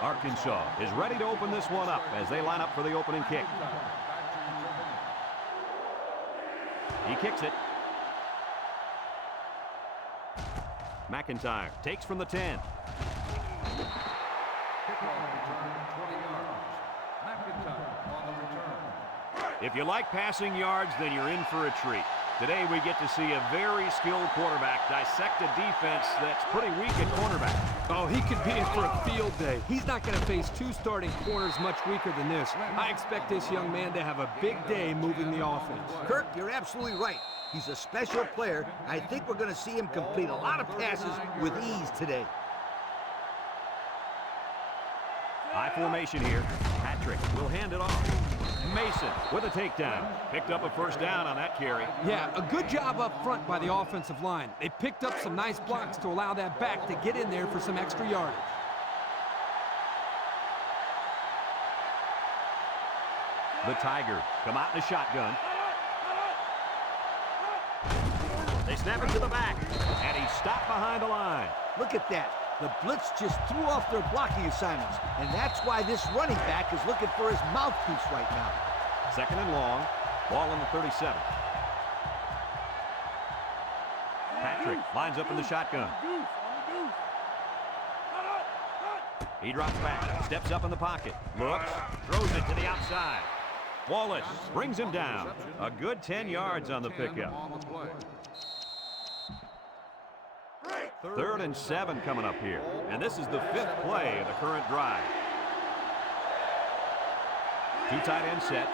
Arkansas is ready to open this one up as they line up for the opening kick. He kicks it. McIntyre takes from the 10. If you like passing yards, then you're in for a treat. Today we get to see a very skilled quarterback dissect a defense that's pretty weak at cornerback. Oh, he could be in for a field day. He's not going to face two starting corners much weaker than this. I expect this young man to have a big day moving the offense. Kirk, you're absolutely right. He's a special player. I think we're going to see him complete a lot of passes with ease today. High formation here. Patrick will hand it off. Mason with a takedown. Picked up a first down on that carry. Yeah, a good job up front by the offensive line. They picked up some nice blocks to allow that back to get in there for some extra yardage. The Tigers come out in a shotgun. They snap it to the back, and he's stopped behind the line. Look at that. The blitz just threw off their blocking assignments, and that's why this running back is looking for his mouthpiece right now. Second and long, ball on the 37. Patrick lines up in the shotgun. He drops back, steps up in the pocket, looks, throws it to the outside. Wallace brings him down. A good 10 yards on the pickup. 3rd and 7 coming up here. And this is the 5th play of the current drive. Two tight end set.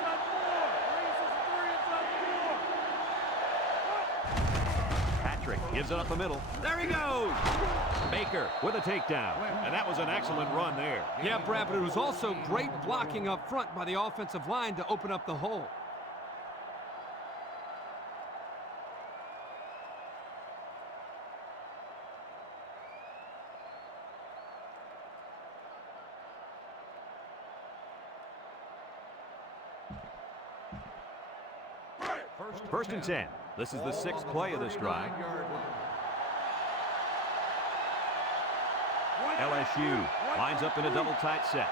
Patrick gives it up the middle. There he goes! Baker with a takedown. And that was an excellent run there. Yeah, Brad, but it was also great blocking up front by the offensive line to open up the hole. First and 10. This is the 6th play of this drive. LSU lines up in a double tight set.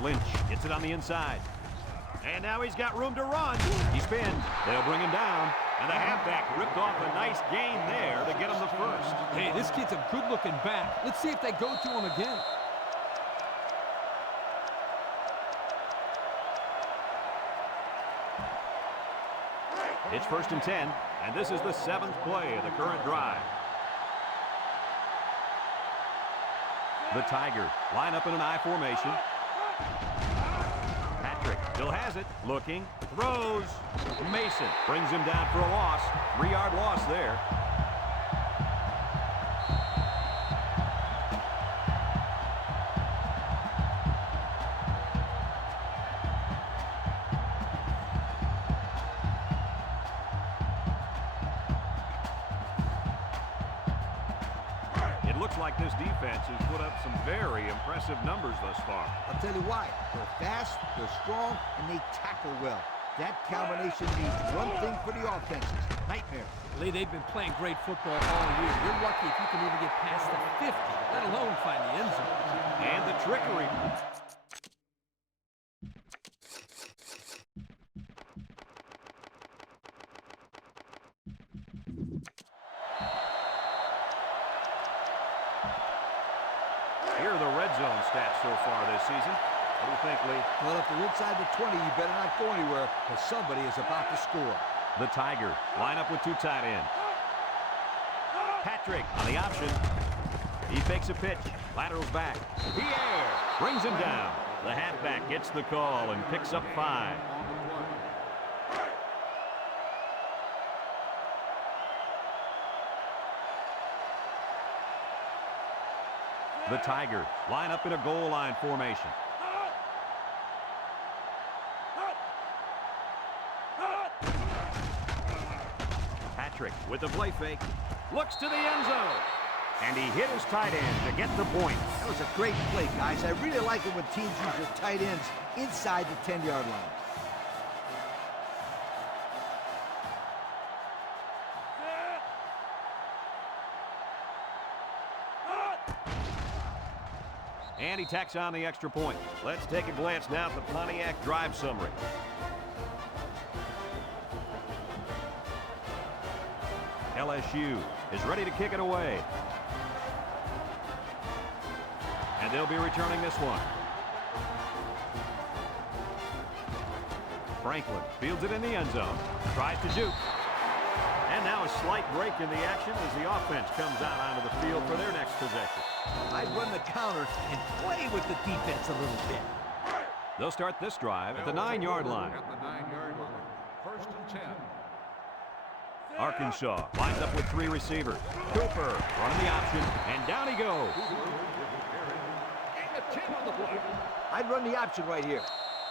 Lynch gets it on the inside. And now he's got room to run. He spins. They'll bring him down. And the halfback ripped off a nice gain there to get him the first. Hey, this kid's a good-looking back. Let's see if they go to him again. It's 1st and 10, and this is the 7th play of the current drive. The Tigers line up in an I formation. Patrick still has it, looking, throws. Mason brings him down for a loss. 3-yard loss there. Looks like this defense has put up some very impressive numbers thus far. I'll tell you why. They're fast, they're strong, and they tackle well. That combination means one thing for the offenses: nightmare. Lee, they've been playing great football all year. You're lucky if you can even get past the 50, let alone find the end zone. And the trickery. Here are the red zone stats so far this season. What do you think, Lee? Well, if they're inside the 20, you better not go anywhere, because somebody is about to score. The Tigers line up with two tight ends. Patrick on the option. He fakes a pitch, laterals back. Pierre brings him down. The halfback gets the call and picks up 5. The Tigers line up in a goal line formation. Patrick with the play fake. Looks to the end zone. And he hit his tight end to get the point. That was a great play, guys. I really like it when teams use their tight ends inside the 10-yard line. And he tacks on the extra point. Let's take a glance now at the Pontiac drive summary. LSU is ready to kick it away. And they'll be returning this one. Franklin fields it in the end zone. Tries to juke. And now a slight break in the action as the offense comes out onto the field for their next possession. I'd run the counter and play with the defense a little bit. They'll start this drive at the 9-yard line. At the 9-yard line. 1st and 10. Arkansas lines up with 3 receivers. Cooper running the option, and down he goes. I'd run the option right here.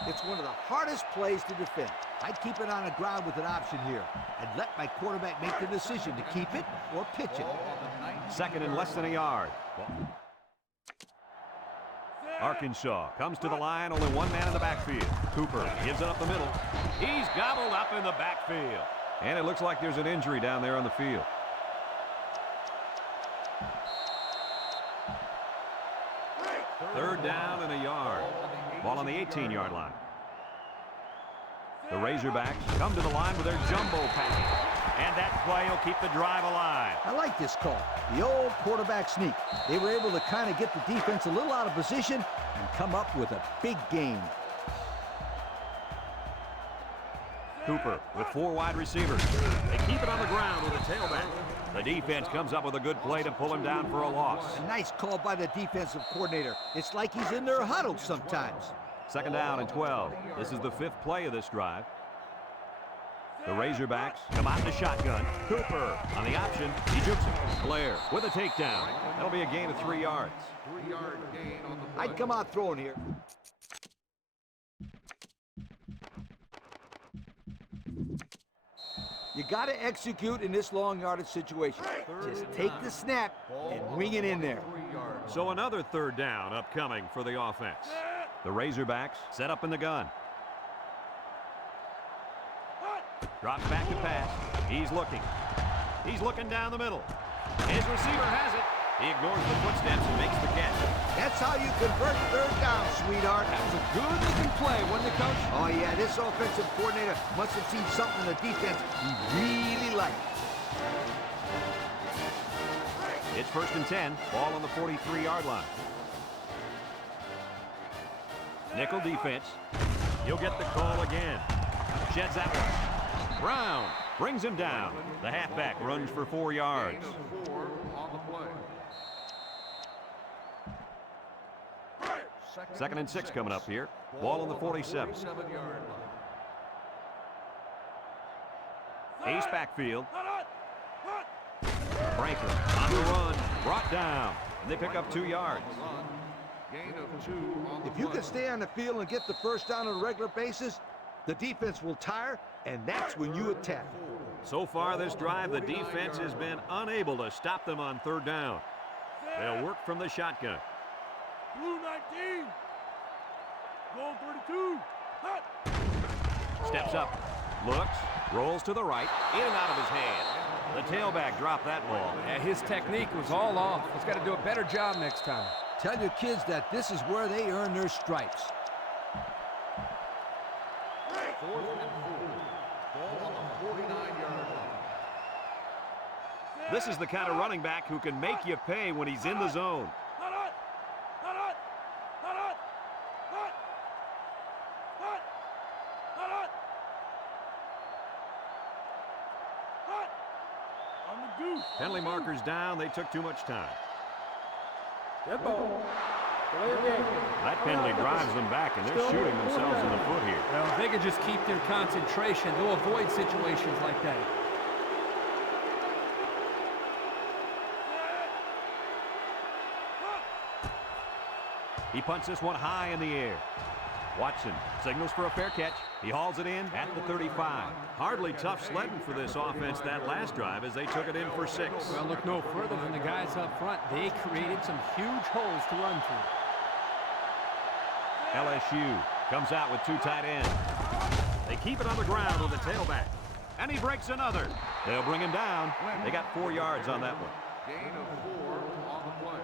It's one of the hardest plays to defend. I'd keep it on the ground with an option here and let my quarterback make the decision to keep it or pitch it. 2nd and less than a yard. Arkansas comes to the line, only 1 man in the backfield. Cooper gives it up the middle. He's gobbled up in the backfield. And it looks like there's an injury down there on the field. Third down and a yard. Ball on the 18-yard line. The Razorbacks come to the line with their jumbo package. And that play will keep the drive alive. I like this call. The old quarterback sneak. They were able to kind of get the defense a little out of position and come up with a big gain. Cooper with 4 wide receivers. They keep it on the ground with a tailback. The defense comes up with a good play to pull him down for a loss. A nice call by the defensive coordinator. It's like he's in their huddle sometimes. 2nd down and 12. This is the 5th play of this drive. The Razorbacks come out in the shotgun. Cooper on the option. He jukes it. Blair with a takedown. That'll be a gain of 3 yards. 3-yard gain on the play. I'd come out throwing here. You got to execute in this long yardage situation. Just take the snap and wing it in there. So another 3rd down upcoming for the offense. The Razorbacks set up in the gun. Drops back to pass. He's looking. He's looking down the middle. His receiver has it. He ignores the footsteps and makes the catch. That's how you convert 3rd down, sweetheart. That was a good-looking play, wasn't it, Coach? Oh, yeah, this offensive coordinator must have seen something in the defense he really liked. It's 1st and 10. Ball on the 43-yard line. Nickel defense. He'll get the call again. Sheds that one. Brown brings him down. The halfback runs for 4 yards. Gain of 4 on the play. 2nd and 6 coming up here. Ball on the 47. 47-yard Ace backfield. Franklin on the run. Brought down. And they pick up 2 yards. line. Gain of 2 on the If you play. can stay on the field and get the 1st down on a regular basis, the defense will tire, and that's when you attack. So far this drive, the defense has been unable to stop them on 3rd down. They'll work from the shotgun. Blue 19. Goal 32. Hut. Steps up. Looks. Rolls to the right. In and out of his hand. The tailback dropped that ball. Yeah, his technique was all off. He's got to do a better job next time. Tell your kids that this is where they earn their stripes. 4th and 4. Ball on the 49-yard line. This is the kind of running back who can make you pay when he's in the zone. Hut, hut. Hut, hut. Hut, hut. Hut. Hut. Hut, hut. Hut. On the goose. Penalty markers down. They took too much time. Dead ball. That penalty drives them back, and they're shooting themselves in the foot here. Well, if they could just keep their concentration, they'll avoid situations like that. He punts this one high in the air. Watson signals for a fair catch. He hauls it in at the 35. Hardly tough sledding for this offense that last drive as they took it in for 6. Well, look no further than the guys up front. They created some huge holes to run through. LSU comes out with 2 tight ends. They keep it on the ground with the tailback. And he breaks another. They'll bring him down. They got 4 yards on that one. Gain of 4 on the play.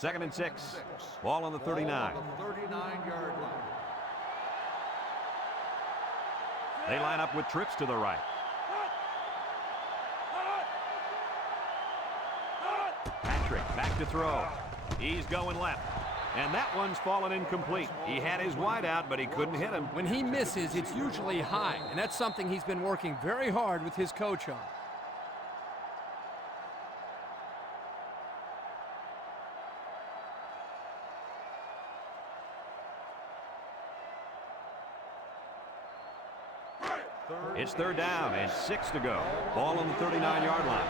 2nd and 6. Ball on the 39. Ball on the 39-yard line. They line up with trips to the right. Patrick back to throw. He's going left. And that one's fallen incomplete. He had his wide out, but he couldn't hit him. When he misses, it's usually high, and that's something he's been working very hard with his coach on. It's 3rd down and 6 to go. Ball on the 39-yard line.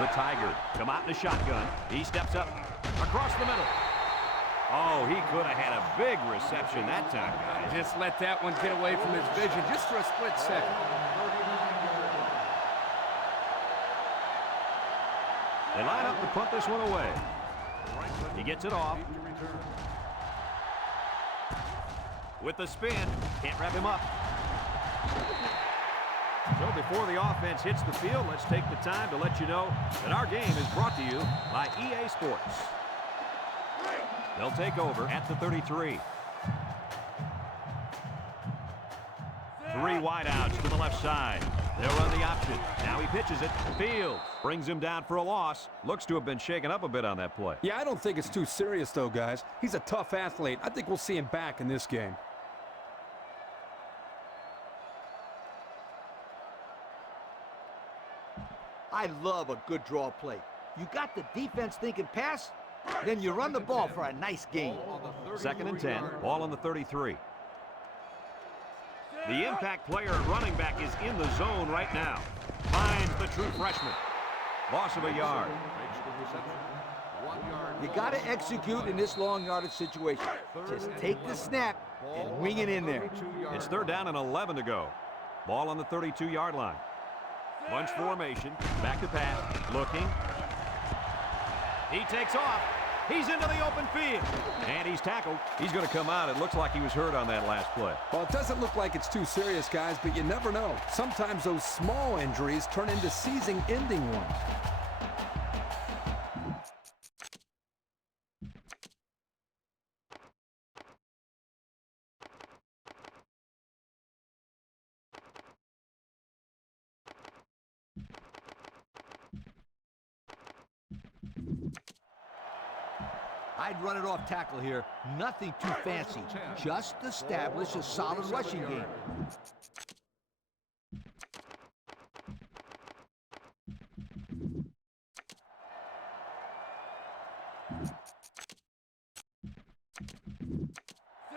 The Tigers come out in a shotgun. He steps up across the middle. Oh, he could have had a big reception that time, guys. Just let that one get away from his vision just for a split second. They line up to punt this one away. He gets it off. With the spin, can't wrap him up. So before the offense hits the field, let's take the time to let you know that our game is brought to you by EA Sports. They'll take over at the 33. 3 wideouts to the left side. They'll run the option. Now he pitches it. Fields brings him down for a loss. Looks to have been shaken up a bit on that play. Yeah, I don't think it's too serious, though, guys. He's a tough athlete. I think we'll see him back in this game. I love a good draw play. You got the defense thinking pass, then you run the ball for a nice gain. 2nd and 10. Ball on the 33. The impact player at running back is in the zone right now. Finds the true freshman. Loss of a yard. You got to execute in this long yardage situation. Just take the snap and wing it in there. It's 3rd down and 11 to go. Ball on the 32-yard line. Bunch formation. Back to pass. Looking. He takes off. He's into the open field. And he's tackled. He's going to come out. It looks like he was hurt on that last play. Well, it doesn't look like it's too serious, guys, but you never know. Sometimes those small injuries turn into season-ending ones. I'd run it off tackle here. Nothing too fancy. Just establish a solid rushing game.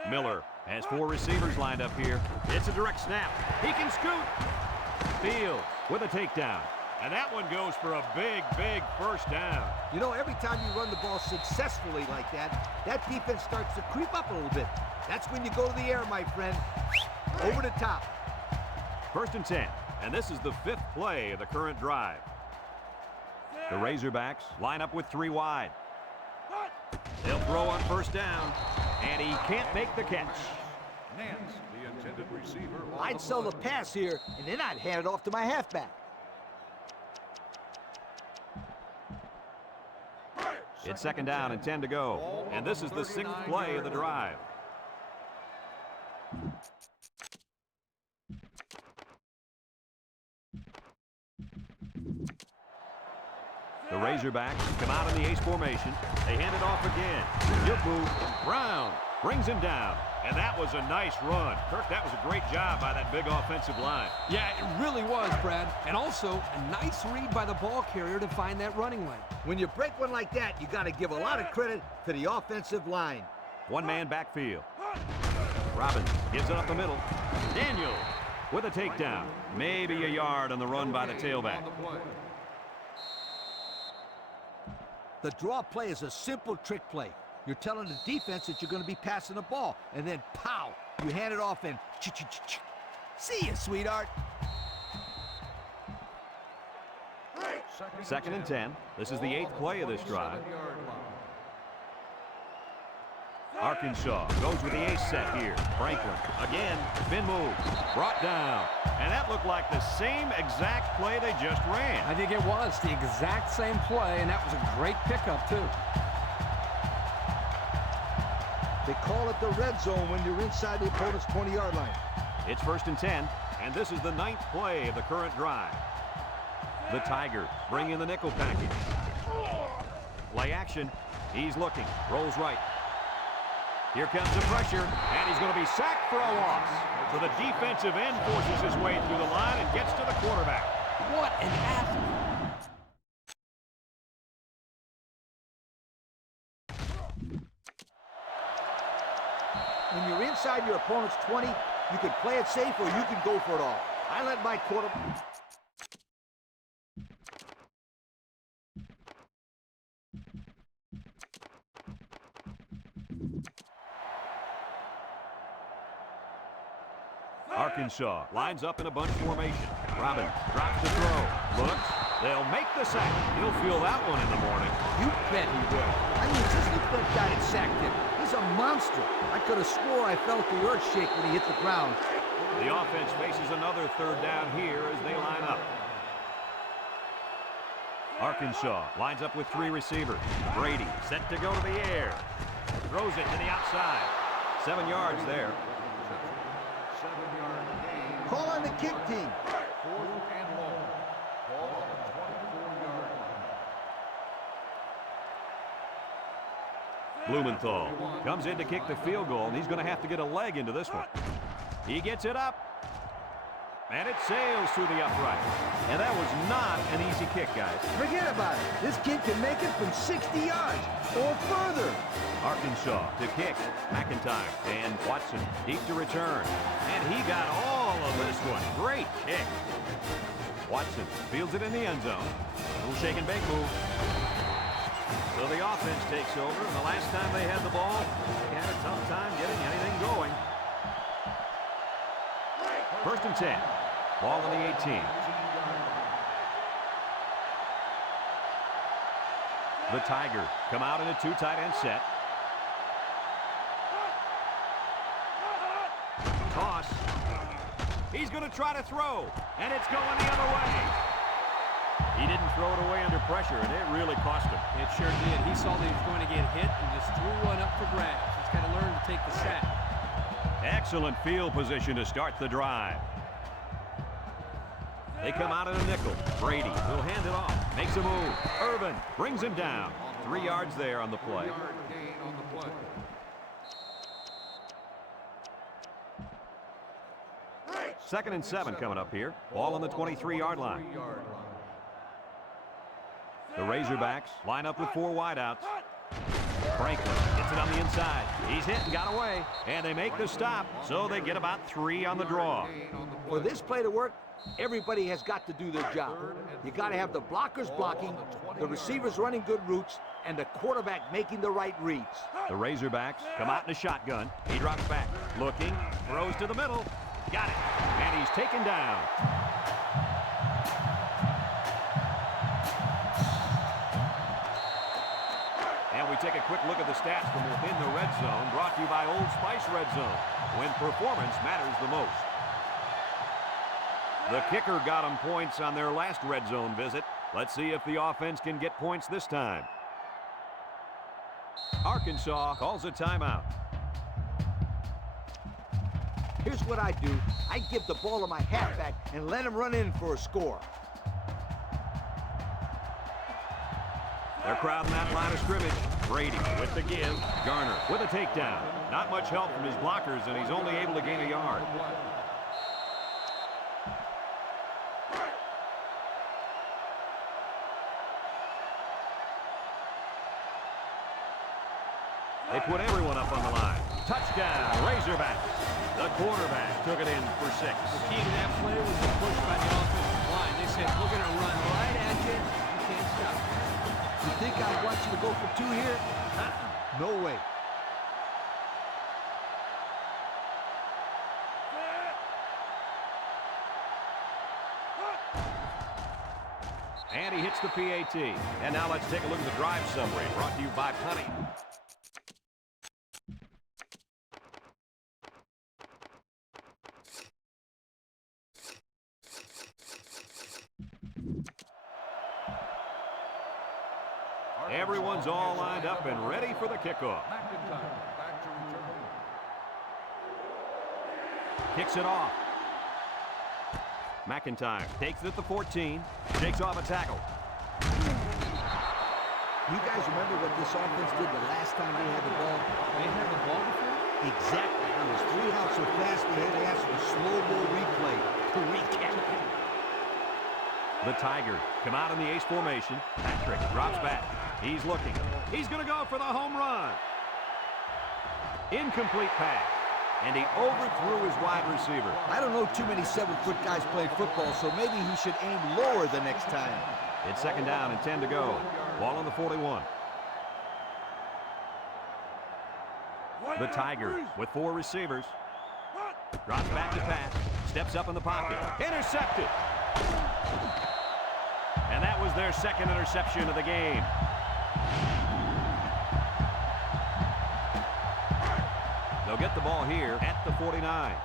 Miller has 4 receivers lined up here. It's a direct snap. He can scoot. Fields with a takedown. And that one goes for a big, big 1st down. You know, every time you run the ball successfully like that, that defense starts to creep up a little bit. That's when you go to the air, my friend. Over the top. 1st and 10. And this is the 5th play of the current drive. The Razorbacks line up with 3 wide. They'll throw on 1st down. And he can't make the catch. Nance, the intended receiver. I'd sell the pass here, and then I'd hand it off to my halfback. It's 2nd down and 10 to go. And this is the 6th play of the drive. The Razorbacks come out in the ace formation. They hand it off again. Good move. Brown brings him down. And that was a nice run. Kirk, that was a great job by that big offensive line. Yeah, it really was, Brad. And also, a nice read by the ball carrier to find that running lane. When you break one like that, you got to give a lot of credit to the offensive line. 1-man backfield. Robbins gives it up the middle. Daniel with a takedown. Maybe a yard on the run by the tailback. The draw play is a simple trick play. You're telling the defense that you're going to be passing the ball, and then pow, you hand it off and ch-ch-ch-ch. See you, sweetheart. 2nd and 10. This is the 8th play of this drive. Arkansas goes with the ace set here. Franklin, again, spin move, brought down. And that looked like the same exact play they just ran. I think it was the exact same play, and that was a great pickup, too. They call it the red zone when you're inside the opponent's 20-yard line. It's 1st and 10, and this is the 9th play of the current drive. The Tigers bring in the nickel package. Play action. He's looking. Rolls right. Here comes the pressure, and he's going to be sacked for a loss. So the defensive end forces his way through the line and gets to the quarterback. What an athlete. When you're inside your opponent's 20, you can play it safe or you can go for it all. I let my quarterback... Arkansas lines up in a bunch formation. Robbins drops the throw. Looks. They'll make the sack. He'll feel that one in the morning. You bet he will. I mean, just look at that guy that sacked him. He's a monster. I could have swore I felt the earth shake when he hit the ground. The offense faces another 3rd down here as they line up. Arkansas lines up with 3 receivers. Brady set to go to the air. Throws it to the outside. 7 yards there. 7-yard gain. Call on the kick team. 4th and long. Ball on the 24-yard line. Blumenthal comes in to kick the field goal, and he's going to have to get a leg into this one. He gets it up, and it sails through the upright. And that was not an easy kick, guys. Forget about it. This kid can make it from 60 yards or further. Arkansas to kick. McIntyre and Watson deep to return. And he got all of this one. Great kick. Watson fields it in the end zone. Little shake and bake move. So the offense takes over, and the last time they had the ball, they had a tough time getting anything going. 1st and 10. Ball on the 18. The Tigers come out in a 2 tight end set. Toss. He's going to try to throw, and it's going the other way. He didn't throw it away under pressure, and it really cost him. It sure did. He saw that he was going to get hit and just threw one up for grabs. He's got to learn to take the sack. Excellent field position to start the drive. They come out in a nickel. Brady will hand it off. Makes a move. Irvin brings him down. 3 yards there on the play. 3-yard gain on the play. 2nd and 7 coming up here. Ball on the 23-yard line. The Razorbacks line up with 4 wideouts. Franklin gets it on the inside. He's hit and got away. And they make the stop, so they get about 3 on the draw. For this play to work, everybody has got to do their job. You got to have the blockers blocking, the receivers running good routes, and the quarterback making the right reads. The Razorbacks come out in a shotgun. He drops back. Looking. Throws to the middle. Got it. And he's taken down. And we take a quick look at the stats from within the red zone, brought to you by Old Spice Red Zone, when performance matters the most. The kicker got them points on their last red zone visit. Let's see if the offense can get points this time. Arkansas calls a timeout. Here's what I do. I give the ball to my halfback and let him run in for a score. They're crowding that line of scrimmage. Brady with the give. Garner with a takedown. Not much help from his blockers, and he's only able to gain a yard. They put everyone up on the line. Touchdown, Razorbacks. The quarterback took it in for 6. The key to that play was the push by the offensive line. They said, we're going to run right at you. You can't stop. You think I want you to go for 2 here? No way. And he hits the PAT. And now let's take a look at the drive summary brought to you by Punny. Everyone's all lined up and ready for the kickoff. McIntyre back to return. Kicks it off. McIntyre takes it at the 14. Shakes off a tackle. You guys remember what this offense did the last time they had the ball? They had the ball before? Exactly. It was 3 out so fast they had to ask for a slow-mo replay to recap. The Tigers come out in the ace formation. Patrick drops back. He's looking. He's going to go for the home run. Incomplete pass. And he overthrew his wide receiver. I don't know too many 7-foot guys playing football, so maybe he should aim lower the next time. It's second down and 10 to go. Ball on the 41. The Tigers with 4 receivers. Drops back to pass. Steps up in the pocket. Intercepted. And that was their second interception of the game. They'll get the ball here at the 49.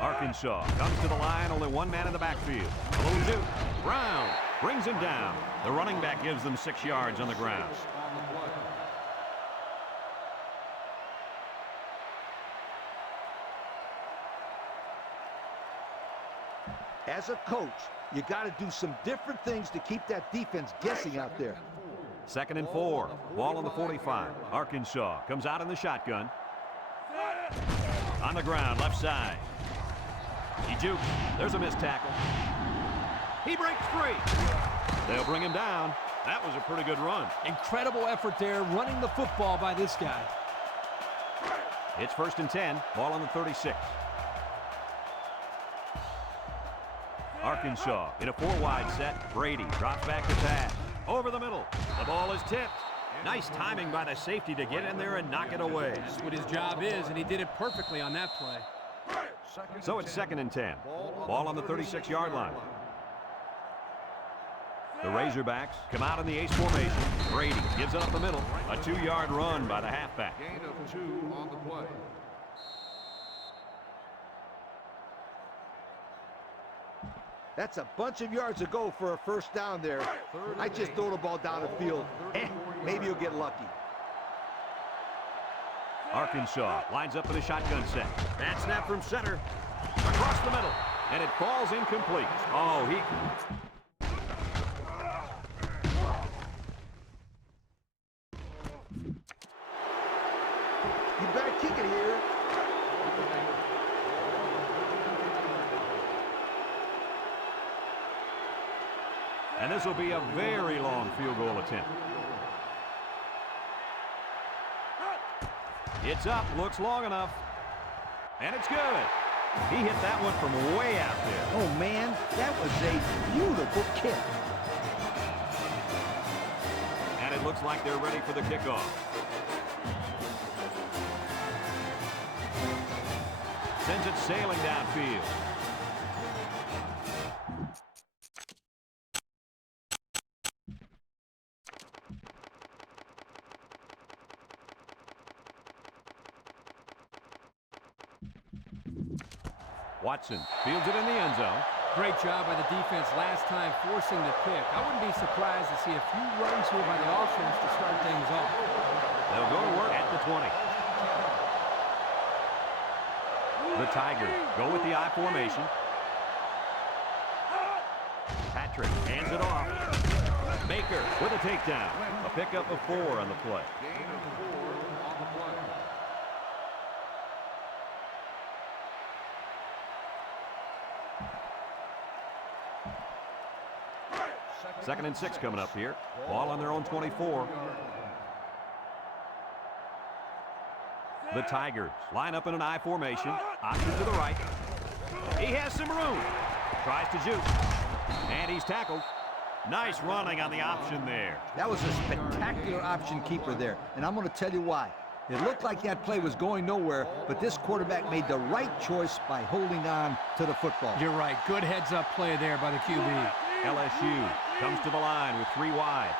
Arkansas comes to the line, only one man in the backfield. A little juke. Brown brings him down. The running back gives them 6 yards on the ground. As a coach, you got to do some different things to keep that defense guessing out there. Second and 4. Ball on the 45. Arkansas comes out in the shotgun. On the ground, left side. He jukes. There's a missed tackle. He breaks free. They'll bring him down. That was a pretty good run. Incredible effort there, running the football by this guy. It's first and 10. Ball on the 36. Arkansas in a 4-wide set. Brady drops back to pass. Over the middle. The ball is tipped. Nice timing by the safety to get in there and knock it away. That's what his job is, and he did it perfectly on that play. So it's second and 10. Ball on the 36-yard line. The Razorbacks come out in the ace formation. Brady gives it up the middle. A 2-yard run by the halfback. Gain of 2 on the play. That's a bunch of yards to go for a first down there. I just throw the ball down the field. Maybe you'll get lucky. Arkansas lines up in a shotgun set. Bad snap from center. Across the middle. And it falls incomplete. Oh, You better kick it here. And this will be a very long field goal attempt. It's up, looks long enough. And it's good. He hit that one from way out there. Oh, man, that was a beautiful kick. And it looks like they're ready for the kickoff. Sends it sailing downfield. Watson fields it in the end zone. Great job by the defense last time forcing the pick. I wouldn't be surprised to see a few runs here by the offense to start things off. They'll go to work at the 20. The Tigers go with the I formation. Patrick hands it off. Baker with a takedown. A pickup of 4 on the play. Gain of 4 on the play. Second and 6 coming up here. Ball on their own 24. The Tigers line up in an I formation. Option to the right. He has some room. Tries to juke. And he's tackled. Nice running on the option there. That was a spectacular option keeper there, and I'm going to tell you why. It looked like that play was going nowhere, but this quarterback made the right choice by holding on to the football. You're right. Good heads-up play there by the QB. LSU comes to the line with 3 wide.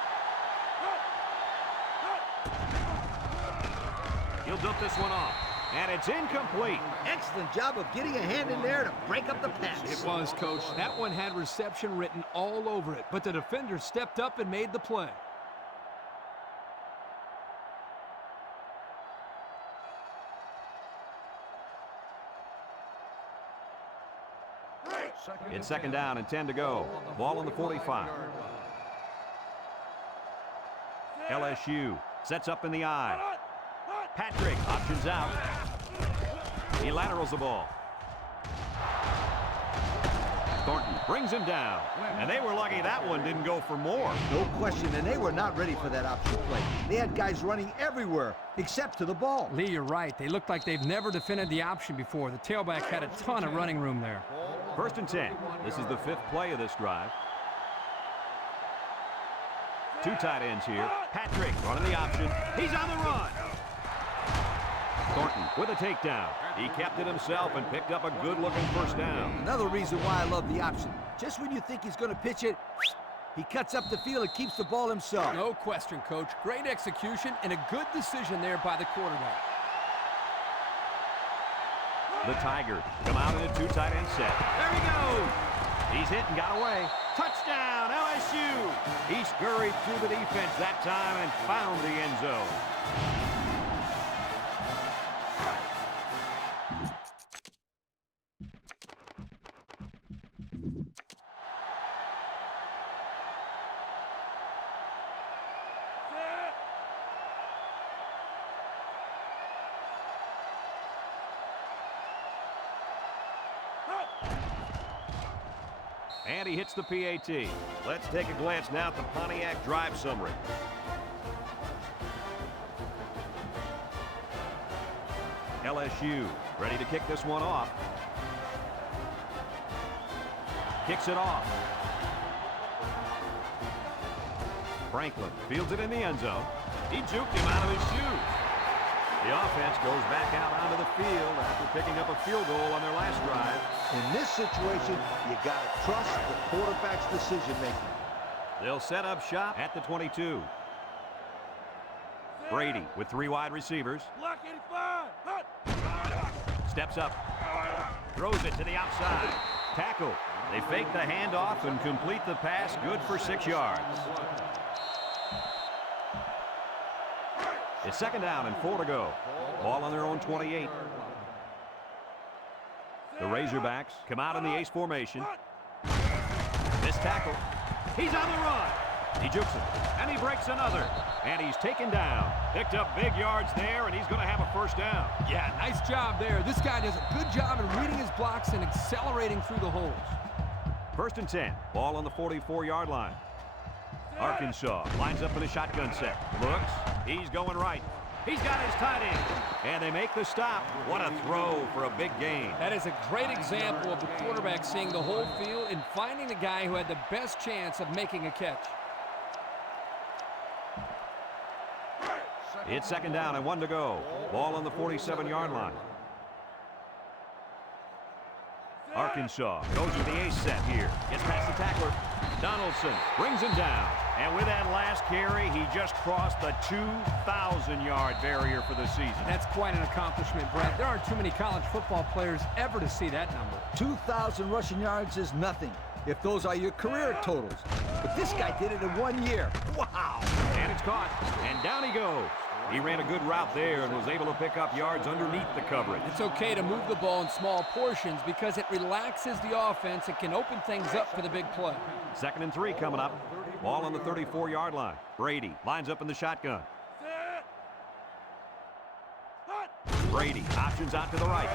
He'll dump this one off. And it's incomplete. Excellent job of getting a hand in there to break up the pass. It was, Coach. That one had reception written all over it, but the defender stepped up and made the play. It's second down and 10 to go. Ball on the 45. LSU sets up in the I. Patrick options out. He laterals the ball. Thornton brings him down. And they were lucky that one didn't go for more. No question, and they were not ready for that option play. They had guys running everywhere except to the ball. Lee, you're right. They look like they've never defended the option before. The tailback had a ton of running room there. First and 10. This is the 5th play of this drive. Two tight ends here. Patrick running the option. He's on the run. Thornton with a takedown. He kept it himself and picked up a good-looking first down. Another reason why I love the option. Just when you think he's going to pitch it, he cuts up the field and keeps the ball himself. No question, Coach. Great execution and a good decision there by the quarterback. The Tigers come out in a two tight end set. There he goes. He's hit and got away. Touchdown, LSU. He scurried through the defense that time and found the end zone. And he hits the PAT. Let's take a glance now at the Pontiac drive summary. LSU ready to kick this one off. Kicks it off. Franklin fields it in the end zone. He juked him out of his shoes. The offense goes back out onto the field after picking up a field goal on their last drive. In this situation, you got to trust the quarterback's decision-making. They'll set up shop at the 22. Brady with three wide receivers. Steps up. Throws it to the outside. Tackle. They fake the handoff and complete the pass. Good for 6 yards. It's second down and 4 to go. Ball on their own 28. The Razorbacks come out in the ace formation. This tackle. He's on the run. He jukes it, and he breaks another. And he's taken down. Picked up big yards there, and he's going to have a first down. Yeah, nice job there. This guy does a good job in reading his blocks and accelerating through the holes. First and 10. Ball on the 44-yard line. Arkansas lines up in a shotgun set. Looks. He's going right. He's got his tight end. And they make the stop. What a throw for a big gain. That is a great example of the quarterback seeing the whole field and finding the guy who had the best chance of making a catch. It's second down and 1 to go. Ball on the 47-yard line. Arkansas goes with the ace set here. Gets past the tackler. Donaldson brings him down. And with that last carry, he just crossed the 2,000-yard barrier for the season. That's quite an accomplishment, Brett. There aren't too many college football players ever to see that number. 2,000 rushing yards is nothing if those are your career totals. But this guy did it in 1 year. Wow! And it's caught. And down he goes. He ran a good route there and was able to pick up yards underneath the coverage. It's okay to move the ball in small portions because it relaxes the offense and can open things up for the big play. Second and 3 coming up. Ball on the 34-yard line. Brady lines up in the shotgun. Brady options out to the right.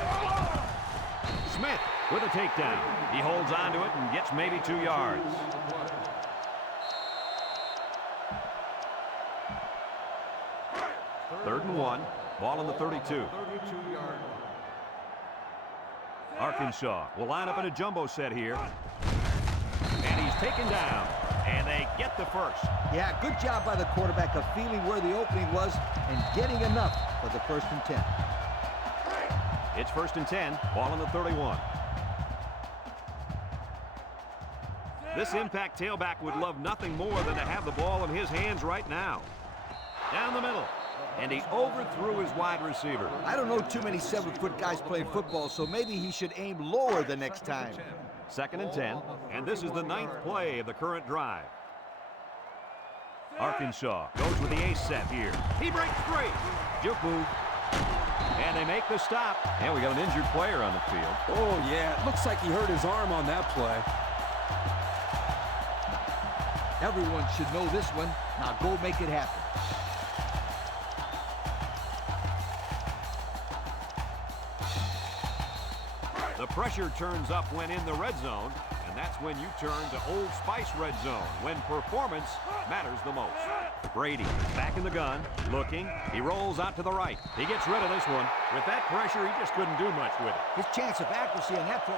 Smith with a takedown. He holds on to it and gets maybe 2 yards. Third and 1. Ball on the 32. Arkansas will line up in a jumbo set here. And he's taken down. And they get the first. Yeah, good job by the quarterback of feeling where the opening was and getting enough for the first and 10. It's first and 10. Ball on the 31. This impact tailback would love nothing more than to have the ball in his hands right now. Down the middle. and he overthrew his wide receiver. I don't know too many 7-foot guys playing football, so maybe he should aim lower the next time. 2nd and 10, and this is the 9th play of the current drive. Arkansas goes with the ace set here. He breaks free. Juke move. And they make the stop. And we got an injured player on the field. Oh, yeah. It looks like he hurt his arm on that play. Everyone should know this one. Now go make it happen. The pressure turns up when in the red zone, and that's when you turn to Old Spice red zone, when performance matters the most. Brady is back in the gun, looking. He rolls out to the right. He gets rid of this one. With that pressure, he just couldn't do much with it. His chance of accuracy on that throw.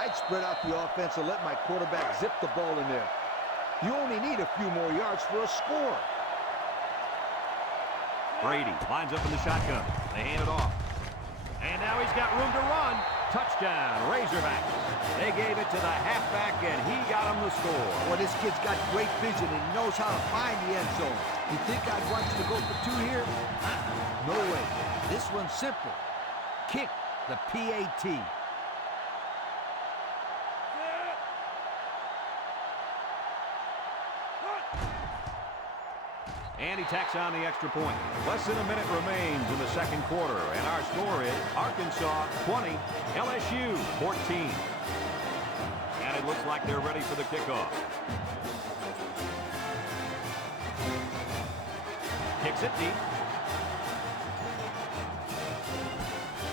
I'd spread out the offense and let my quarterback zip the ball in there. You only need a few more yards for a score. Brady lines up in the shotgun. They hand it off. And now he's got room to run. Touchdown, Razorbacks. They gave it to the halfback, and he got him the score. Well, this kid's got great vision, and he knows how to find the end zone. You think I'd want you to go for 2 here? No way. This one's simple. Kick the PAT. And he tacks on the extra point. Less than a minute remains in the 2nd quarter, and our score is Arkansas 20, LSU 14. And it looks like they're ready for the kickoff. Kicks it deep.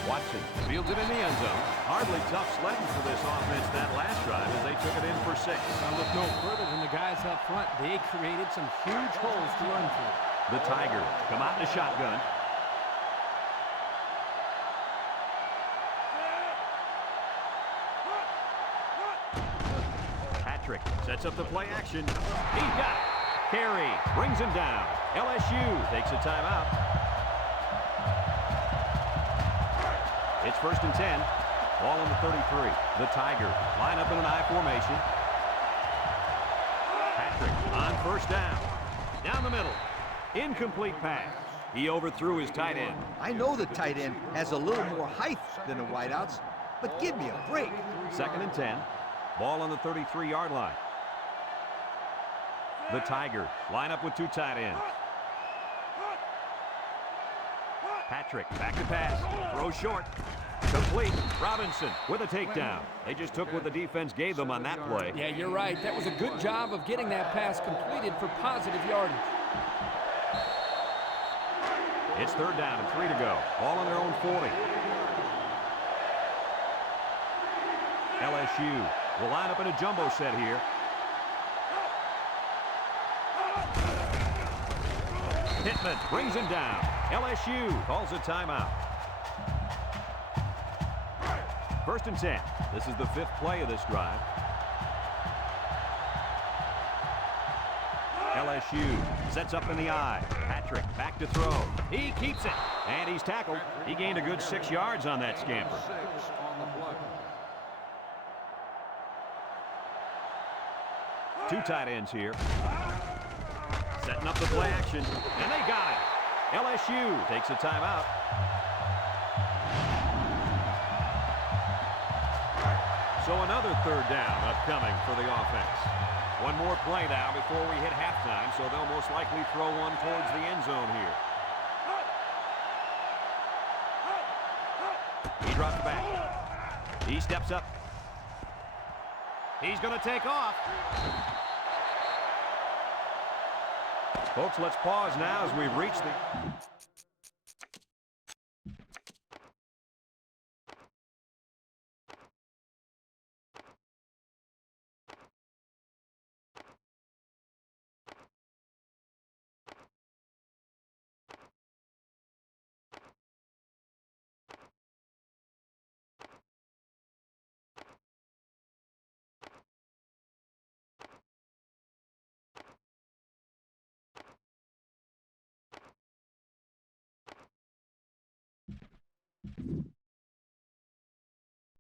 Watson fields it in the end zone. Hardly tough sledding for this offense that last drive as they took it in for 6. Now look no further than the guys up front. They created some huge holes to run through. The Tigers come out in the shotgun. Patrick sets up the play action. He got it. Carey brings him down. LSU takes a timeout. It's 1st and 10. Ball on the 33. The Tigers line up in an I formation. Patrick on 1st down. Down the middle. Incomplete pass. He overthrew his tight end. I know the tight end has a little more height than the wideouts, but give me a break. 2nd and 10. Ball on the 33-yard line. The Tigers line up with 2 tight ends. Patrick back to pass. Throw short. Complete. Robinson with a takedown. They just took what the defense gave them on that play. Yeah, you're right. That was a good job of getting that pass completed for positive yardage. It's 3rd down and 3 to go. Ball on their own 40. LSU will line up in a jumbo set here. Pittman brings him down. LSU calls a timeout. 1st and 10. This is the 5th play of this drive. LSU sets up in the I. Patrick back to throw. He keeps it. And he's tackled. He gained a good 6 yards on that scamper. 6 on the play. 2 tight ends here. Setting up the play action. And they got it. LSU takes a timeout. So another 3rd down upcoming for the offense. One more play now before we hit halftime, so they'll most likely throw one towards the end zone here. He drops back. He steps up. He's going to take off. Folks, let's pause now as we've reached the...